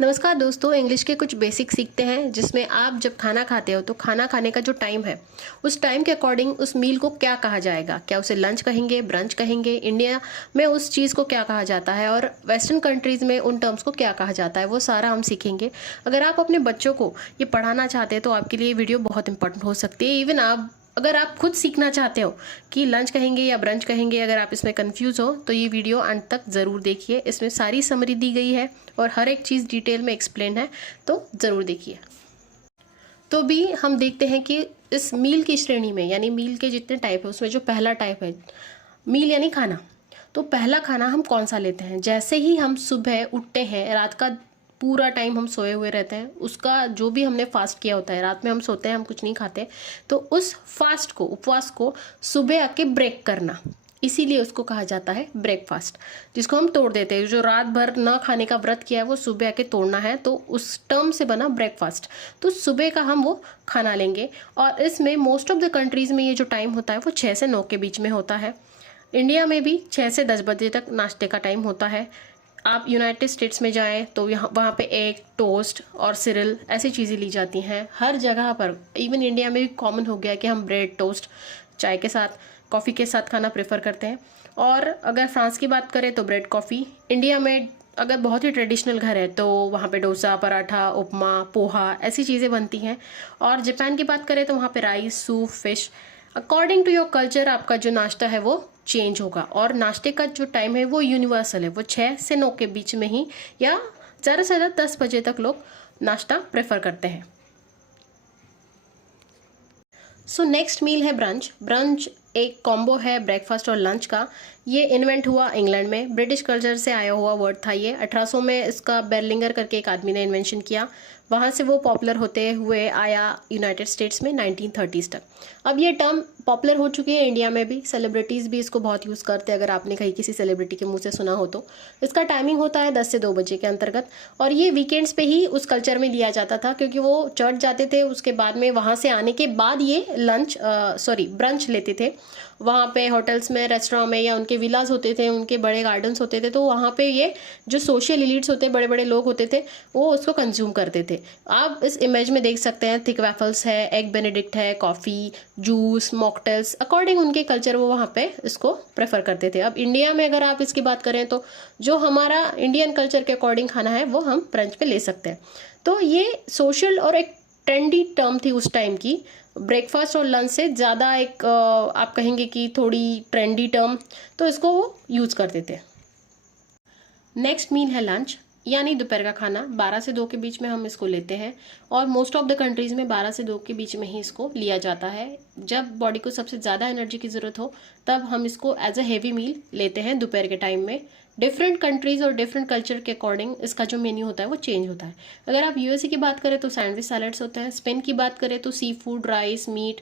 नमस्कार दोस्तों, इंग्लिश के कुछ बेसिक सीखते हैं जिसमें आप जब खाना खाते हो तो खाना खाने का जो टाइम है उस टाइम के अकॉर्डिंग उस मील को क्या कहा जाएगा। क्या उसे लंच कहेंगे, ब्रंच कहेंगे, इंडिया में उस चीज़ को क्या कहा जाता है और वेस्टर्न कंट्रीज़ में उन टर्म्स को क्या कहा जाता है, वो सारा हम सीखेंगे। अगर आप अपने बच्चों को ये पढ़ाना चाहते हैं तो आपके लिए वीडियो बहुत इंपॉर्टेंट हो सकती है। इवन अगर आप खुद सीखना चाहते हो कि लंच कहेंगे या ब्रंच कहेंगे, अगर आप इसमें कंफ्यूज हो तो ये वीडियो अंत तक ज़रूर देखिए। इसमें सारी समरी दी गई है और हर एक चीज़ डिटेल में एक्सप्लेन है, तो ज़रूर देखिए। तो भी हम देखते हैं कि इस मील की श्रेणी में, यानी मील के जितने टाइप है उसमें जो पहला टाइप है मील यानी खाना, तो पहला खाना हम कौन सा लेते हैं। जैसे ही हम सुबह उठते हैं, रात का पूरा टाइम हम सोए हुए रहते हैं, उसका जो भी हमने फास्ट किया होता है, रात में हम सोते हैं, हम कुछ नहीं खाते, तो उस फास्ट को, उपवास को सुबह आके ब्रेक करना, इसीलिए उसको कहा जाता है ब्रेकफास्ट, जिसको हम तोड़ देते हैं। जो रात भर ना खाने का व्रत किया है वो सुबह आके तोड़ना है, तो उस टर्म से बना ब्रेकफास्ट। तो सुबह का हम वो खाना लेंगे और इसमें मोस्ट ऑफ द कंट्रीज़ में ये जो टाइम होता है वो 6 से 9 के बीच में होता है। इंडिया में भी 6 से 10 बजे तक नाश्ते का टाइम होता है। आप यूनाइटेड स्टेट्स में जाएं तो वहाँ पे एग, टोस्ट और सिरल ऐसी चीज़ें ली जाती हैं हर जगह पर। इवन इंडिया में भी कॉमन हो गया कि हम ब्रेड, टोस्ट चाय के साथ, कॉफ़ी के साथ खाना प्रेफर करते हैं। और अगर फ्रांस की बात करें तो ब्रेड, कॉफ़ी। इंडिया में अगर बहुत ही ट्रेडिशनल घर है तो वहाँ पे डोसा, पराठा, उपमा, पोहा ऐसी चीज़ें बनती हैं। और जापान की बात करें तो वहाँ पे rice, soup, fish. According to your culture आपका जो नाश्ता है वो चेंज होगा और नाश्ते का जो टाइम है वो यूनिवर्सल है, वो 6 से 9 के बीच में ही, या ज़्यादा से ज़्यादा 10 बजे तक लोग नाश्ता प्रेफर करते हैं। सो नेक्स्ट मील है ब्रंच। ब्रंच एक कॉम्बो है ब्रेकफास्ट और लंच का। ये इन्वेंट हुआ इंग्लैंड में, ब्रिटिश कल्चर से आया हुआ वर्ड था ये। 1800 में इसका बेरलिंगर करके एक आदमी ने इन्वेंशन किया, वहाँ से वो पॉपुलर होते हुए आया यूनाइटेड स्टेट्स में 1930s तक। अब ये टर्म पॉपुलर हो चुकी है इंडिया में भी, सेलिब्रिटीज़ भी इसको बहुत यूज़ करते हैं। अगर आपने कहीं किसी सेलिब्रिटी के मुंह से सुना हो तो इसका टाइमिंग होता है 10 से 2 बजे के अंतर्गत, और ये वीकेंड्स पे ही उस कल्चर में लिया जाता था क्योंकि वो चर्च जाते थे, उसके बाद में वहाँ से आने के बाद ये ब्रंच लेते थे। वहाँ पे होटल्स में, रेस्टोरेंट में, या उनके विलाज होते थे, उनके बड़े गार्डन्स होते थे, तो वहाँ पे ये जो सोशल एलिट्स होते, बड़े बड़े लोग होते थे, वो उसको कंज्यूम करते थे। आप इस इमेज में देख सकते हैं थिक वैफल्स है, एग बेनेडिक्ट है, कॉफ़ी, जूस, मॉकटेल्स, अकॉर्डिंग उनके कल्चर वो वहाँ पे इसको प्रेफर करते थे। अब इंडिया में अगर आप इसकी बात करें तो जो हमारा इंडियन कल्चर के अकॉर्डिंग खाना है वो हम ब्रंच पे ले सकते हैं। तो ये सोशल और एक ट्रेंडी टर्म थी उस टाइम की। ब्रेकफास्ट और लंच से ज़्यादा एक आप कहेंगे कि थोड़ी ट्रेंडी टर्म, तो इसको वो यूज़ करते थे। नेक्स्ट मील है लंच, यानी दोपहर का खाना। 12 से 2 के बीच में हम इसको लेते हैं और मोस्ट ऑफ द कंट्रीज़ में 12 से 2 के बीच में ही इसको लिया जाता है। जब बॉडी को सबसे ज़्यादा एनर्जी की ज़रूरत हो तब हम इसको एज अ हेवी मील लेते हैं दोपहर के टाइम में। डिफरेंट कंट्रीज़ और डिफरेंट कल्चर के अकॉर्डिंग इसका जो मेन्यू होता है वो चेंज होता है। अगर आप यूएसए की बात करें तो सैंडविच सैलड्स होते हैं। स्पेन की बात करें तो सी फूड, राइस, मीट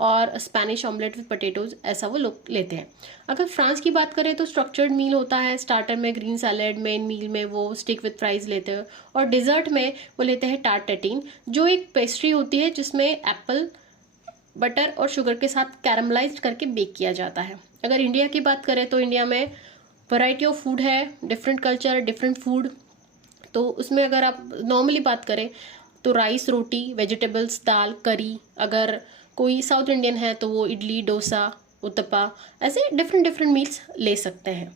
और स्पेनिश ऑमलेट विद पोटैटोज, ऐसा वो लोग लेते हैं। अगर फ्रांस की बात करें तो स्ट्रक्चर्ड मील होता है। स्टार्टर में ग्रीन सैलेड, मेन मील में वो स्टिक विद फ्राइज लेते हैं और डिज़र्ट में वो लेते हैं टार्ट टैटीन, जो एक पेस्ट्री होती है जिसमें एप्पल, बटर और शुगर के साथ कैरमलाइज्ड करके बेक किया जाता है। अगर इंडिया की बात करें तो इंडिया में वैरायटी ऑफ फूड है, डिफरेंट कल्चर, डिफरेंट फूड। तो उसमें अगर आप नॉर्मली बात करें तो राइस, रोटी, वेजिटेबल्स, दाल, करी। अगर कोई साउथ इंडियन है तो वो इडली, डोसा, उत्तपा, ऐसे डिफरेंट डिफरेंट मील्स ले सकते हैं।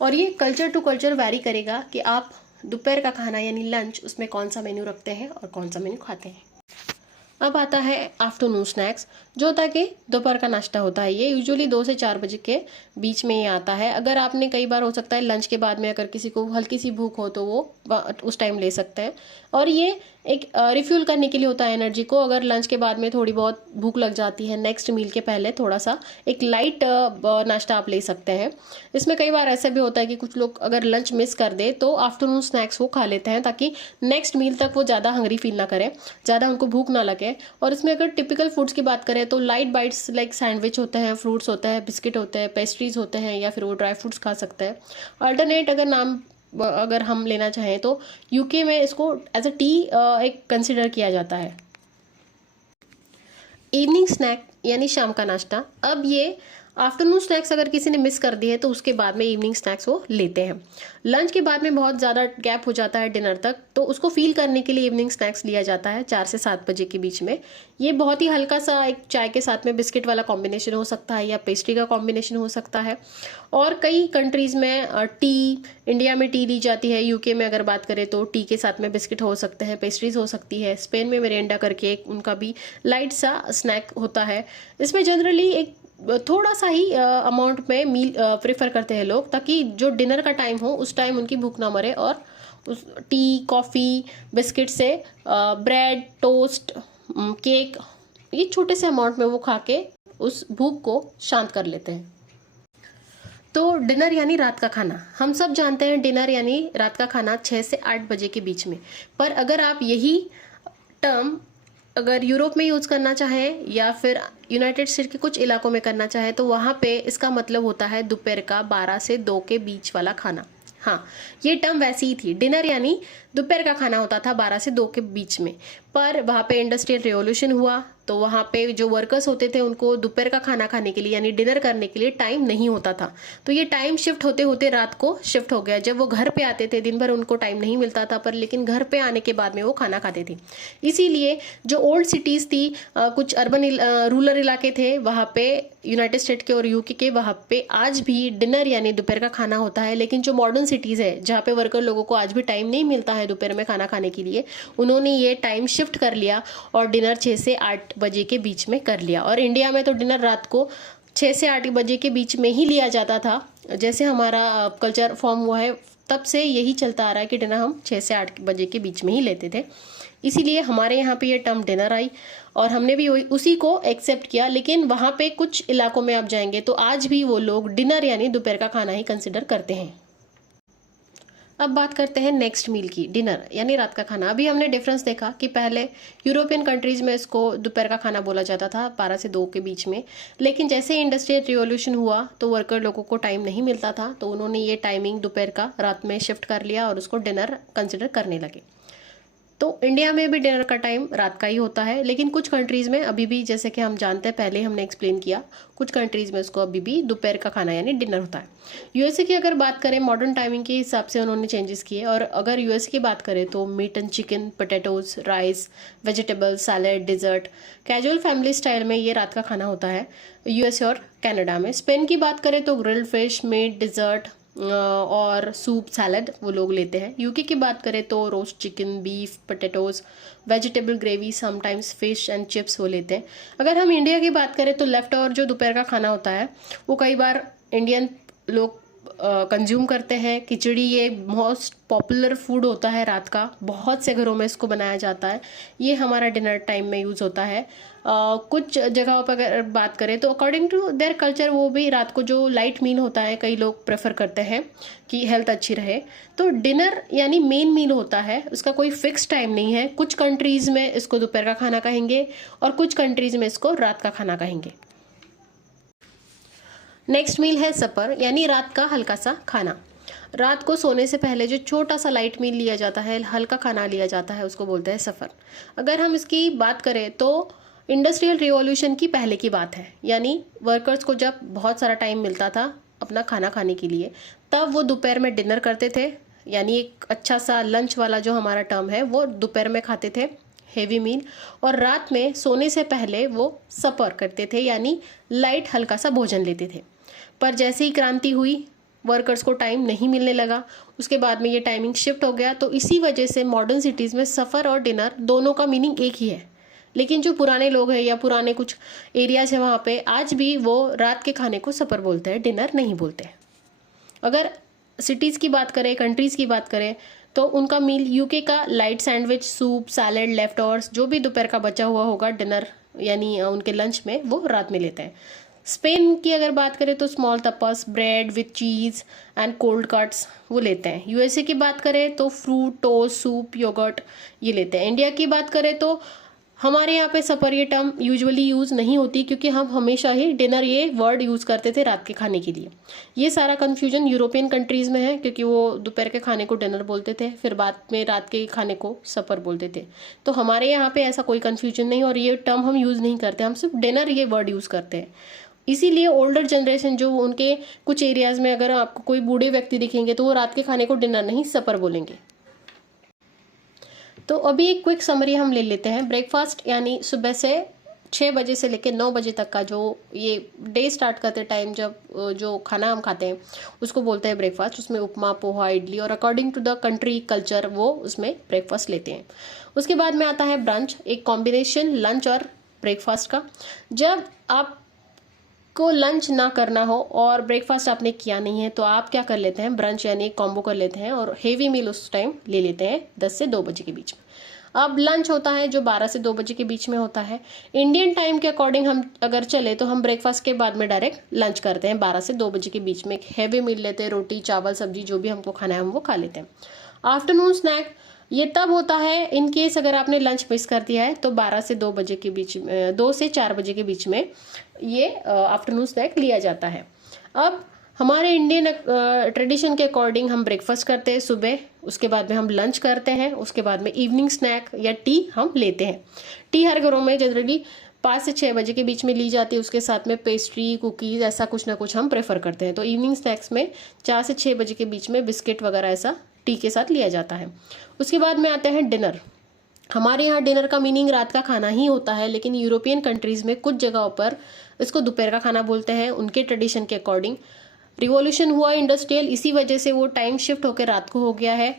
और ये कल्चर टू कल्चर वैरी करेगा कि आप दोपहर का खाना यानी लंच उसमें कौन सा मेन्यू रखते हैं और कौन सा मेन्यू खाते हैं। अब आता है आफ्टरनून स्नैक्स, जो होता है कि दोपहर का नाश्ता होता है। ये यूजुअली 2 से 4 बजे के बीच में ही आता है। अगर आपने कई बार हो सकता है लंच के बाद में अगर किसी को हल्की सी भूख हो तो वो उस टाइम ले सकते हैं, और ये एक रिफ्यूल करने के लिए होता है एनर्जी को। अगर लंच के बाद में थोड़ी बहुत भूख लग जाती है, नेक्स्ट मील के पहले थोड़ा सा एक लाइट नाश्ता आप ले सकते हैं। इसमें कई बार ऐसा भी होता है कि कुछ लोग अगर लंच मिस कर दे तो आफ्टरनून स्नैक्स वो खा लेते हैं ताकि नेक्स्ट मील तक वो ज़्यादा हंगरी फील ना करें, ज़्यादा उनको भूख ना लगे। और इसमें अगर टिपिकल फूड्स की बात करें तो लाइट बाइट्स लाइक सैंडविच होते हैं, फ्रूट्स होते हैं, बिस्किट होते हैं, पेस्ट्रीज होते हैं, या फिर वो ड्राई फ्रूट्स खा सकते हैं। अल्टरनेट अगर हम लेना चाहें तो यूके में इसको एज अ टी एक कंसिडर किया जाता है। इवनिंग स्नैक यानी शाम का नाश्ता। अब ये आफ्टरनून स्नैक्स अगर किसी ने मिस कर दिए तो उसके बाद में इवनिंग स्नैक्स वो लेते हैं। लंच के बाद में बहुत ज़्यादा गैप हो जाता है डिनर तक, तो उसको फील करने के लिए इवनिंग स्नैक्स लिया जाता है 4 से 7 बजे के बीच में। ये बहुत ही हल्का सा एक चाय के साथ में बिस्किट वाला कॉम्बिनेशन हो सकता है या पेस्ट्री का कॉम्बिनेशन हो सकता है। और कई कंट्रीज़ में टी, इंडिया में टी ली जाती है, यूके में अगर बात करें तो टी के साथ में बिस्किट हो सकते हैं, पेस्ट्रीज हो सकती है। स्पेन में मेरेंडा करके उनका भी लाइट सा स्नैक होता है। इसमें जनरली एक थोड़ा सा ही अमाउंट में मील प्रेफर करते हैं लोग, ताकि जो डिनर का टाइम हो उस टाइम उनकी भूख ना मरे, और उस टी, कॉफ़ी, बिस्किट से ब्रेड, टोस्ट, केक, ये छोटे से अमाउंट में वो खा के उस भूख को शांत कर लेते हैं। तो डिनर यानी रात का खाना, हम सब जानते हैं डिनर यानी रात का खाना 6 से 8 बजे के बीच में। पर अगर आप यही टर्म अगर यूरोप में यूज़ करना चाहें या फिर यूनाइटेड स्टेट के कुछ इलाकों में करना चाहें तो वहाँ पे इसका मतलब होता है दोपहर का 12 से 2 के बीच वाला खाना। हाँ, ये टर्म वैसी ही थी, डिनर यानी दोपहर का खाना होता था 12 से 2 के बीच में। पर वहाँ पे इंडस्ट्रियल रिवॉल्यूशन हुआ तो वहाँ पे जो वर्कर्स होते थे उनको दोपहर का खाना खाने के लिए यानी डिनर करने के लिए टाइम नहीं होता था। तो ये टाइम शिफ्ट होते होते रात को शिफ्ट हो गया। जब वो घर पे आते थे दिन भर उनको टाइम नहीं मिलता था, पर लेकिन घर पे आने के बाद में वो खाना खाते थे। इसीलिए जो ओल्ड सिटीज़ थी, कुछ अर्बन रूरल इलाके थे, वहाँ पे यूनाइटेड स्टेट के और यूके के, वहाँ पे आज भी डिनर यानी दोपहर का खाना होता है। लेकिन जो मॉडर्न सिटीज़ है जहाँ पे वर्कर लोगों को आज भी टाइम नहीं मिलता है दोपहर में खाना खाने के लिए, उन्होंने ये टाइम शिफ्ट कर लिया और डिनर 6 से 8 बजे के बीच में कर लिया। और इंडिया में तो डिनर रात को 6 से 8 बजे के बीच में ही लिया जाता था। जैसे हमारा कल्चर फॉर्म हुआ है तब से यही चलता आ रहा है कि डिनर हम 6 से 8 बजे के बीच में ही लेते थे। इसीलिए हमारे यहाँ पे ये टर्म डिनर आई और हमने भी उसी को एक्सेप्ट किया। लेकिन वहाँ पे कुछ इलाकों में आप जाएंगे तो आज भी वो लोग डिनर यानी दोपहर का खाना ही कंसिडर करते हैं। अब बात करते हैं नेक्स्ट मील की, डिनर यानी रात का खाना। अभी हमने डिफरेंस देखा कि पहले यूरोपियन कंट्रीज़ में इसको दोपहर का खाना बोला जाता था 12 से 2 के बीच में। लेकिन जैसे ही इंडस्ट्रियल रिवॉल्यूशन हुआ तो वर्कर लोगों को टाइम नहीं मिलता था, तो उन्होंने ये टाइमिंग दोपहर का रात में शिफ्ट कर लिया और उसको डिनर कंसिडर करने लगे। तो इंडिया में भी डिनर का टाइम रात का ही होता है। लेकिन कुछ कंट्रीज़ में अभी भी, जैसे कि हम जानते हैं पहले हमने एक्सप्लेन किया, कुछ कंट्रीज़ में उसको अभी भी दोपहर का खाना यानी डिनर होता है। यूएसए की अगर बात करें मॉडर्न टाइमिंग के हिसाब से उन्होंने चेंजेस किए। और अगर यूएसए की बात करें तो meat and chicken, potatoes, rice, vegetable, salad, dessert, casual family style में ये रात का खाना होता है यूएसए और कनाडा में। स्पेन की बात करें तो ग्रिल्ड फिश, मीट, डिज़र्ट और सूप, सैलड वो लोग लेते हैं। यूके की बात करें तो roast chicken, beef, potatoes, vegetable gravy, sometimes fish and chips वो लेते हैं। अगर हम इंडिया की बात करें तो लेफ्ट ओवर जो दोपहर का खाना होता है वो कई बार इंडियन लोग कंज्यूम करते हैं। खिचड़ी ये मोस्ट पॉपुलर फूड होता है रात का, बहुत से घरों में इसको बनाया जाता है। ये हमारा डिनर टाइम में यूज़ होता है। कुछ जगहों पर अगर बात करें तो अकॉर्डिंग टू देयर कल्चर वो भी रात को जो लाइट मील होता है कई लोग प्रेफर करते हैं कि हेल्थ अच्छी रहे। तो डिनर यानी मेन मील होता है, उसका कोई फिक्स टाइम नहीं है। कुछ कंट्रीज़ में इसको दोपहर का खाना कहेंगे और कुछ कंट्रीज़ में इसको रात का खाना कहेंगे। नेक्स्ट मील है सपर यानी रात का हल्का सा खाना। रात को सोने से पहले जो छोटा सा लाइट मील लिया जाता है, हल्का खाना लिया जाता है, उसको बोलते हैं सफ़र। अगर हम इसकी बात करें तो इंडस्ट्रियल रिवॉल्यूशन की पहले की बात है, यानी वर्कर्स को जब बहुत सारा टाइम मिलता था अपना खाना खाने के लिए तब वो दोपहर में डिनर करते थे, यानी एक अच्छा सा लंच वाला जो हमारा टर्म है वो दोपहर में खाते थे, हेवी मील। और रात में सोने से पहले वो सपर करते थे यानी लाइट हल्का सा भोजन लेते थे। पर जैसे ही क्रांति हुई वर्कर्स को टाइम नहीं मिलने लगा, उसके बाद में ये टाइमिंग शिफ्ट हो गया। तो इसी वजह से मॉडर्न सिटीज़ में सफ़र और डिनर दोनों का मीनिंग एक ही है। लेकिन जो पुराने लोग हैं या पुराने कुछ एरियाज हैं वहाँ पे आज भी वो रात के खाने को सफ़र बोलते हैं, डिनर नहीं बोलते। अगर सिटीज़ की बात करें, कंट्रीज़ की बात करें तो उनका मील यूके का light sandwich, soup, salad, left overs जो भी दोपहर का बचा हुआ होगा डिनर यानी उनके लंच में, वो रात में लेते हैं। स्पेन की अगर बात करें तो small tapas, bread with cheese and cold cuts वो लेते हैं। यूएसए की बात करें तो फ्रूट, टोस्ट, सूप, योगर्ट ये लेते हैं। इंडिया की बात करें तो हमारे यहाँ पे सपर ये टर्म यूजुअली यूज़ नहीं होती, क्योंकि हम हमेशा ही डिनर ये वर्ड यूज़ करते थे रात के खाने के लिए। ये सारा कन्फ्यूजन यूरोपियन कंट्रीज़ में है, क्योंकि वो दोपहर के खाने को डिनर बोलते थे, फिर बाद में रात के खाने को सपर बोलते थे। तो हमारे यहाँ पे ऐसा कोई कन्फ्यूजन नहीं और ये टर्म हम यूज़ नहीं करते, हम सिर्फ डिनर ये वर्ड यूज़ करते हैं। इसीलिए ओल्डर जनरेशन जो उनके कुछ एरियाज़ में अगर आपको कोई बूढ़े व्यक्ति दिखेंगे तो वो रात के खाने को डिनर नहीं सपर बोलेंगे। तो अभी एक क्विक समरी हम ले लेते हैं। ब्रेकफास्ट यानी सुबह से 6 बजे से लेकर 9 बजे तक का जो ये डे स्टार्ट करते टाइम जब जो खाना हम खाते हैं उसको बोलते हैं ब्रेकफास्ट। उसमें उपमा, पोहा, इडली और according to the country culture वो उसमें ब्रेकफास्ट लेते हैं। उसके बाद में आता है ब्रंच, एक कॉम्बिनेशन लंच और ब्रेकफास्ट का। जब आप को लंच ना करना हो और ब्रेकफास्ट आपने किया नहीं है तो आप क्या कर लेते हैं, ब्रंच यानी एक कॉम्बो कर लेते हैं और हेवी मील उस टाइम ले लेते हैं 10 से 2 बजे के बीच में। अब लंच होता है जो 12 से 2 बजे के बीच में होता है। इंडियन टाइम के अकॉर्डिंग हम अगर चले तो हम ब्रेकफास्ट के बाद में डायरेक्ट लंच करते हैं। 12 से 2 बजे के बीच में एक हैवी मील लेते हैं, रोटी, चावल, सब्जी जो भी हमको खाना है हम वो खा लेते हैं। आफ्टरनून स्नैक ये तब होता है इन केस अगर आपने लंच मिस कर दिया है तो 12 से 2 बजे के बीच में, 2 से 4 बजे के बीच में ये आफ्टरनून स्नैक लिया जाता है। अब हमारे इंडियन ट्रेडिशन के अकॉर्डिंग हम ब्रेकफास्ट करते हैं सुबह, उसके बाद में हम लंच करते हैं, उसके बाद में इवनिंग स्नैक या टी हम लेते हैं। टी हर घरों में जनरली 5 से 6 बजे के बीच में ली जाती है। उसके साथ में पेस्ट्री, कुकीज़ ऐसा कुछ ना कुछ हम प्रेफर करते हैं। तो इवनिंग स्नैक्स में 4 से 6 बजे के बीच में बिस्किट वगैरह ऐसा टी के साथ लिया जाता है। उसके बाद में आते हैं डिनर। हमारे यहाँ डिनर का मीनिंग रात का खाना ही होता है, लेकिन यूरोपियन कंट्रीज़ में कुछ जगहों पर इसको दोपहर का खाना बोलते हैं उनके ट्रेडिशन के अकॉर्डिंग। रिवॉल्यूशन हुआ इंडस्ट्रियल, इसी वजह से वो टाइम शिफ्ट होकर रात को हो गया है,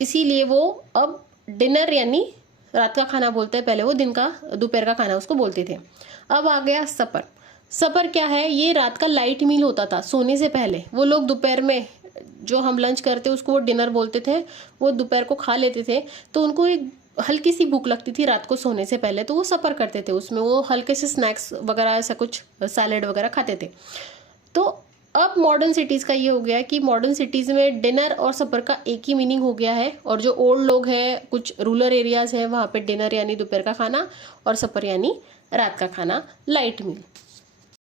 इसीलिए वो अब डिनर यानी रात का खाना बोलते हैं। पहले वो दिन का दोपहर का खाना उसको बोलते थे। अब आ गया सपर। सपर क्या है, ये रात का लाइट मील होता था सोने से पहले। वो लोग दोपहर में जो हम लंच करते उसको वो डिनर बोलते थे, वो दोपहर को खा लेते थे तो उनको एक हल्की सी भूख लगती थी रात को सोने से पहले, तो वो सपर करते थे। उसमें वो हल्के से स्नैक्स वगैरह ऐसा कुछ सैलेड वगैरह खाते थे। तो अब मॉडर्न सिटीज़ का ये हो गया है कि मॉडर्न सिटीज़ में डिनर और सपर का एक ही मीनिंग हो गया है, और जो ओल्ड लोग हैं कुछ रूरल एरियाज़ हैं वहाँ पे डिनर यानी दोपहर का खाना और सपर यानी रात का खाना, लाइट मील।